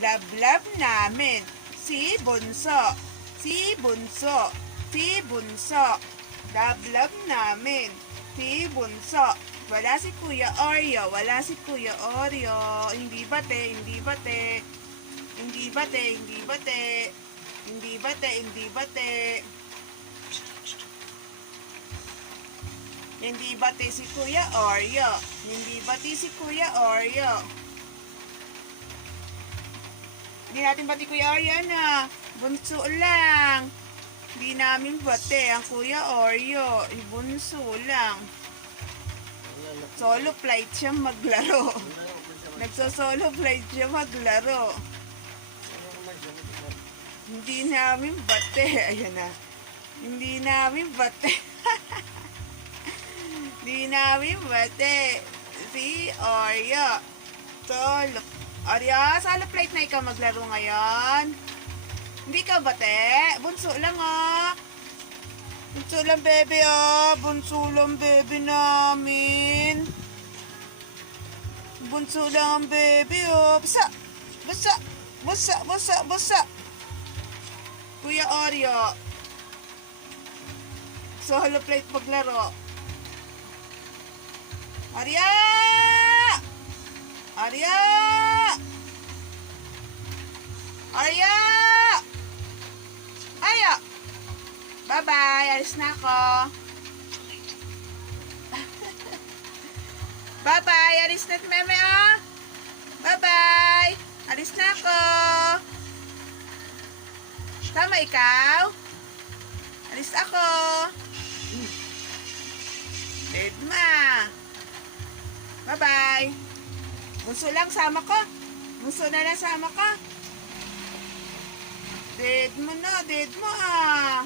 Love namin. Si Bunso. Si Bunso. Si Bunso. Love namin. Si Bunso. Wala si Kuya Oreo. Wala si Kuya Oreo. Hindi bate, hindi bate. Hindi bate, hindi bate. Hindi bate, hindi bate. Hindi bate si Kuya Oreo. Hindi bate si Kuya Oreo. Hindi natin bati Kuya Oreo na. Bunso lang. Hindi namin bate ang Kuya Oreo. Bunso lang. Solo flight siya maglaro. Nagso-solo flight siya maglaro. Hindi namin bate. Ayan na. Hindi namin bate. Hindi namin bate. Si Oreo. Solo. Oreo, solo flight na ikaw maglaro ngayon. Hindi ka bate. Bunso lang oh. Bunso lang bebe oh. Bunso lang bebe namin. Bunso lang ang bebe oh. Basa. Basa. Basa. Basa. Basa. Kuya Oreo. Solo plate maglaro. Oreo! Oreo! Oreo! Oreo! Bye-bye. Alis na ako. Bye-bye. Alis na meme oh. Bye-bye. Alis na ako. Tama ikaw? Alis ako. Edma. Bye-bye. Bunso lang sama ko. Bunso na lang sama ko. Dead mo na. Dead mo ah.